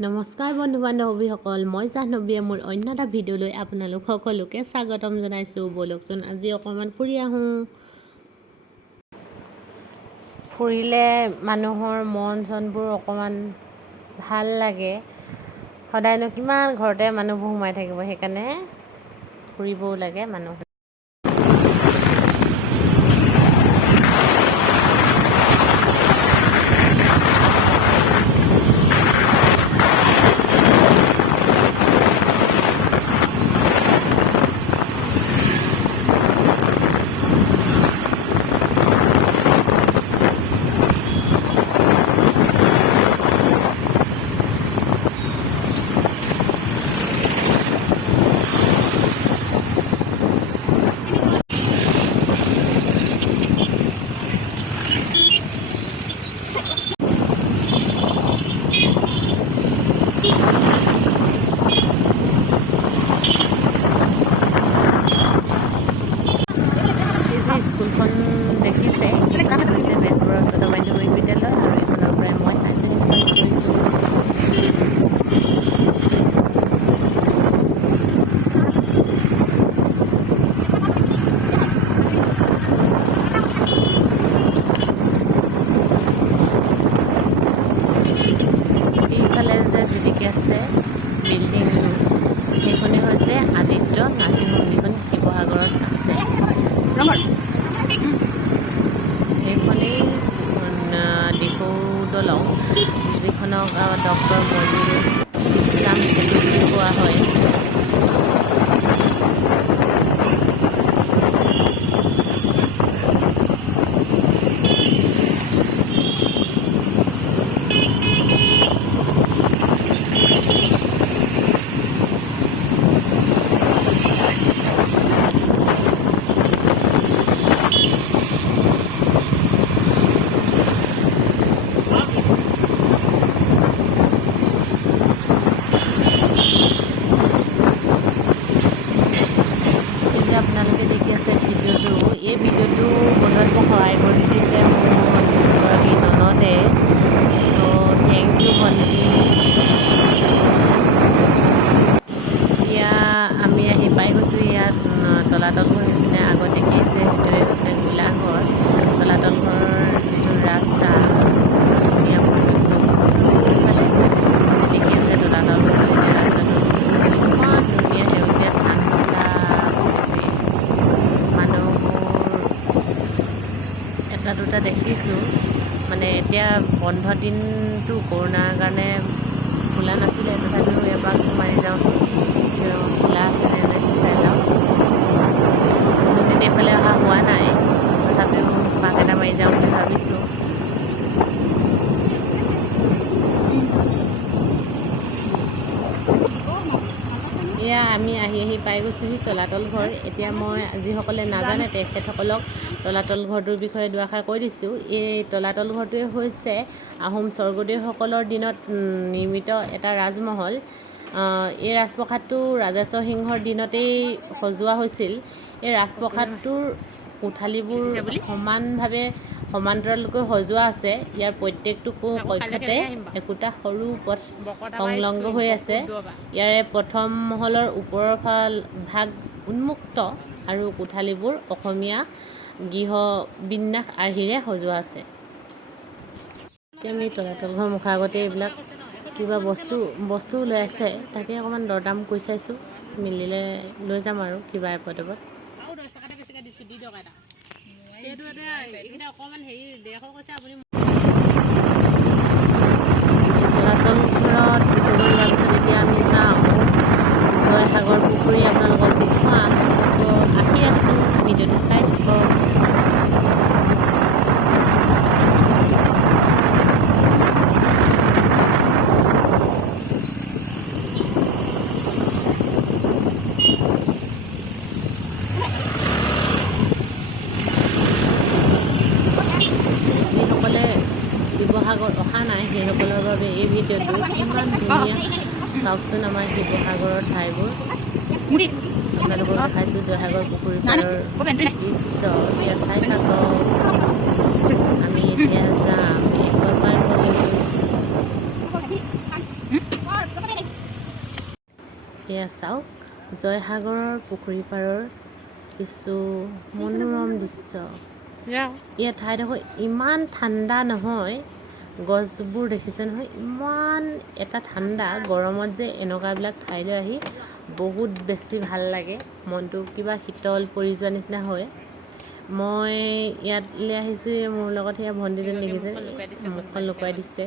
নমস্কাৰ বন্ধু বান্ধৱীসকল, মই জাহ্নৱীয়ে মোৰ অন্য এটা ভিডিঅ'লৈ আপোনালোক সকলোকে স্বাগতম জনাইছোঁ। বলকচোন আজি অকণমান ফুৰি আহোঁ। ফুৰিলে মানুহৰ মন চনবোৰ অকণমান ভাল লাগে। সদায়নো কিমান ঘৰতে মানুহবোৰ সোমাই থাকিব, সেইকাৰণে ফুৰিবও লাগে মানুহ। স্কুলখন দেখিছে, হৈছে বেজবৰুৱা উচ্চতৰ মাধ্যমিক বিদ্যালয় আৰু এইখনৰ পৰাই মই হাই ছেকেণ্ডেৰী পাছ কৰিছোঁ। এইফালে যে জিলিকি আছে বিল্ডিংটো, সেইখনেই হৈছে আদিত্য নাৰ্ছিং হোম, যিখন শিৱসাগৰত আছে। এইখনেই দিখৌ দলং, যিখনক ডক্টৰ মজিদুল ইছলাম সেতু বুলি কোৱা হয়। আপোনালোকে দেখি আছে ভিডিঅ'টো, এই ভিডিঅ'টো বনোৱাত মোক সহায় কৰি দিছে মোৰ দুগৰাকী ননদে। তো থেংক ইউ ভণ্টি। এতিয়া আমি আহি পাই গৈছোঁ ইয়াত তলাতল ঘৰ। সেইপিনে আগত দেখিছে সেইটোৱে হৈছে গোলাঘৰ। তলাতল ঘৰৰ যিটো ৰাস্তা, ধুনীয়া পৰিৱেশ চাওকচোন। সোঁফালে যি দেখি আছে তলাতল ঘৰ, এতিয়া ৰাস্তাটো ইমান ধুনীয়া সেউজীয়া ঠাণ্ডা পৰিৱেশ। মানুহবোৰ এটা দুটা দেখিছোঁ, মানে এতিয়া বন্ধ দিনটো কৰোণাৰ কাৰণে খোলা নাছিলে, তথাপিও এবাৰ মাৰি যাওঁচোন খোলা আছিলে নে চাই যাওঁ। বহুত দিন এইফালে অহা হোৱা নাই, তথাপিও পাক এটা মাৰি যাওঁ বুলি ভাবিছোঁ। এয়া আমি আহি পাই গৈছোঁহি তলাতল ঘৰ। এতিয়া মই যিসকলে নাজানে তেখেতসকলক তলাতল ঘৰটোৰ বিষয়ে দুআষাৰ কৈ দিছোঁ। এই তলাতল ঘৰটোৱে হৈছে আহোম স্বৰ্গদেউসকলৰ দিনত নিৰ্মিত এটা ৰাজমহল। এই ৰাজপ্ৰসাদটো ৰাজেশ্বৰ সিংহৰ দিনতেই সজোৱা হৈছিল। এই ৰাজপ্ৰসাদটোৰ কোঠালিবোৰ সমানভাৱে সমান্তৰালকৈ সজোৱা আছে। ইয়াৰ প্ৰত্যেকটো কক্ষতে একোটা সৰু পথ সংলগ্ন হৈ আছে। ইয়াৰে প্ৰথম মহলৰ ওপৰৰ ভাগ উন্মুক্ত আৰু কোঠালিবোৰ অসমীয়া গৃহ বিন্যাস আৰ্হিৰে সজোৱা আছে। এতিয়া আমি তলাতল ঘৰৰ মুখৰ আগতে এইবিলাক কিবা বস্তু লৈ আছে, তাকে অকণমান দৰদাম কৰি চাইছোঁ, মিলিলে লৈ যাম আৰু কিবা এপদ এপদ। তলাতল ঘৰত কিছু হোৱাৰ পিছত এতিয়া আমি যাওঁ জয়সাগৰ পুখুৰী, আপোনালোকক দেখুৱাম। তো আহি আছোঁ, ভিডিঅ'টো চাই থাকক। যিসকলে শিৱসাগৰ অহা নাই সেইসকলৰ বাবে এই ভিডিঅ'টো ইমান ধুনীয়া। চাওকচোন আমাৰ শিৱসাগৰৰ ঠাইবোৰ। আপোনালোকক দেখাইছোঁ জয়সাগৰ পুখুৰীৰ পাৰৰ দৃশ্য। এতিয়া চাই থাকক। আমি এতিয়া যাম এইঘৰ পাই গ'লোঁ। এয়া চাওক জয়সাগৰৰ পুখুৰী পাৰৰ কিছু মনোৰম দৃশ্য। ইয়াত ঠাইডোখৰ ইমান ঠাণ্ডা নহয়, গছবোৰ দেখিছে নহয় ইমান এটা ঠাণ্ডা। গৰমত যে এনেকুৱাবিলাক ঠাইলৈ আহি বহুত বেছি ভাল লাগে, মনটো কিবা শীতল পৰি যোৱা নিচিনা হয়। মই ইয়ালৈ আহিছোঁ, মোৰ লগত সেয়া ভণ্টিজনী দেখিছে মুখখন লুকুৱাই দিছে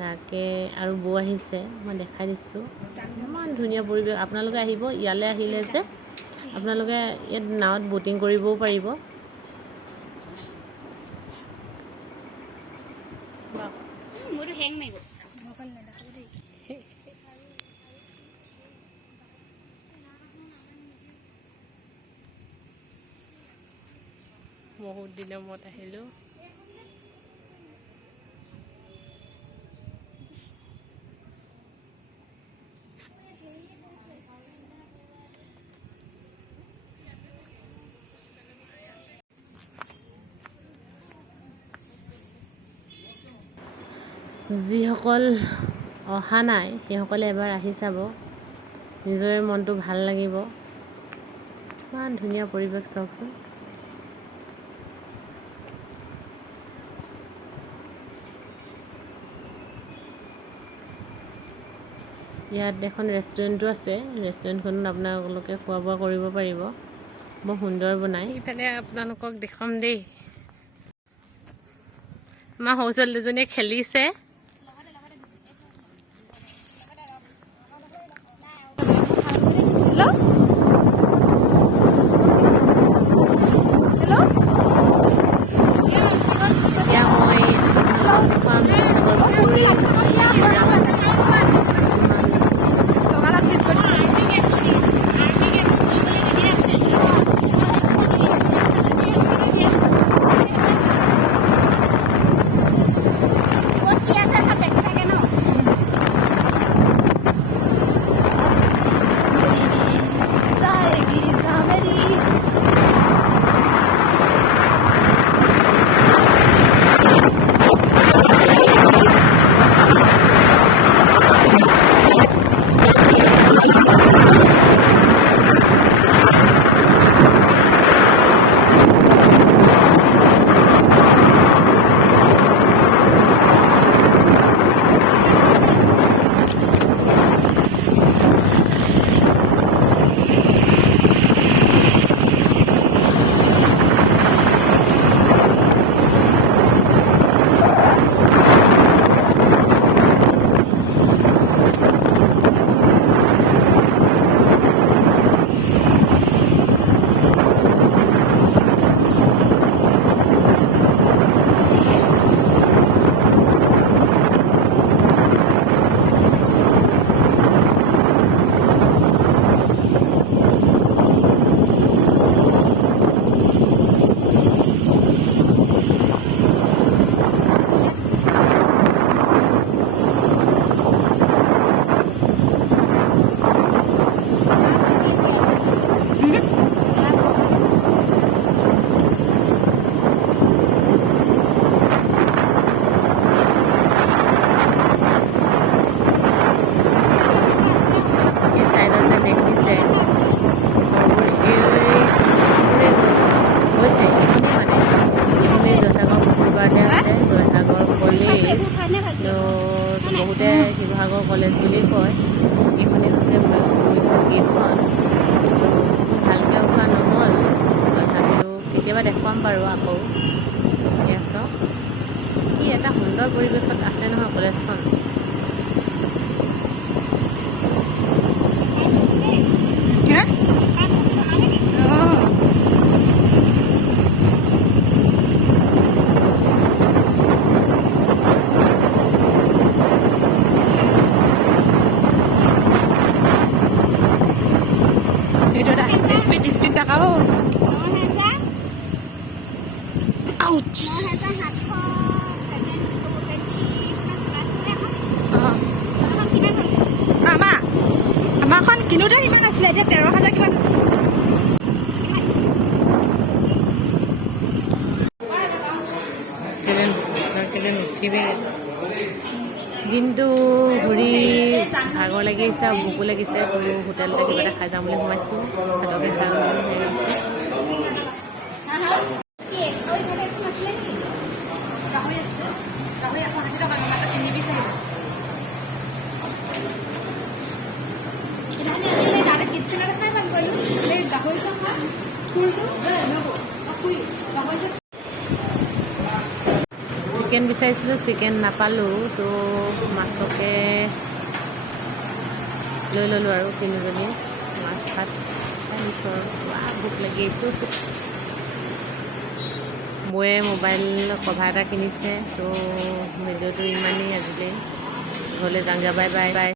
তাকে, আৰু বৌ আহিছে, মই দেখাই দিছোঁ ইমান ধুনীয়া পৰিৱেশ। আপোনালোকে আহিব, ইয়ালৈ আহিলে যে আপোনালোকে ইয়াত নাৱত ব'টিং কৰিবও পাৰিব। বহুত দিনৰ মূৰত আহিলোঁ। যিসকল অহা নাই সেইসকলে এবাৰ আহি চাব, নিজৰে মনটো ভাল লাগিব। ইমান ধুনীয়া পৰিৱেশ চাওকচোন। ইয়াত এখন ৰেষ্টুৰেণ্টো আছে, ৰেষ্টুৰেণ্টখনত আপোনালোকে খোৱা বোৱা কৰিব পাৰিব, বৰ সুন্দৰ বনায়। ইফালে আপোনালোকক দেখাম দেই, আমাৰ সৰু ছোৱালী দুজনীয়ে খেলিছে। বহুতে শিৱসাগৰ কলেজ বুলি কয়। এইখনেই হৈছে গেটখন। ভালকৈ উঠোৱা নহ'ল, তথাপিও কেতিয়াবা দেখুৱাম বাৰু আকৌ। এয়া চাওক, কি এটা সুন্দৰ পৰিৱেশত আছে নহয় কলেজখন। আমাৰখন কিনোতে কিমান আছিলে, এতিয়া 13,000 কিমান আছে। কিন্তু ঘূৰি ভাগৰ লাগি আহিছে আৰু ভোকো লাগিছে। তো হোটেলতে কিবা এটা খাই যাম বুলি সোমাইছোঁ। ভাতকে খাই বুলি হেৰি আহিছোঁ। চিকেন বিচাৰিছিলোঁ, চিকেন নাপালোঁ। তো মাছকে লৈ ল'লোঁ আৰু তিনিজনীয়ে মাছ ভাত খাইছোঁ আৰু ভোক লাগি আহিছোঁ। বৌয়ে মোবাইল কভাৰ এটা কিনিছে। তো ভিডিঅ'টো ইমানেই আজিলৈ। ঘৰলৈ যাওঁগৈ, বাই বাই বাই।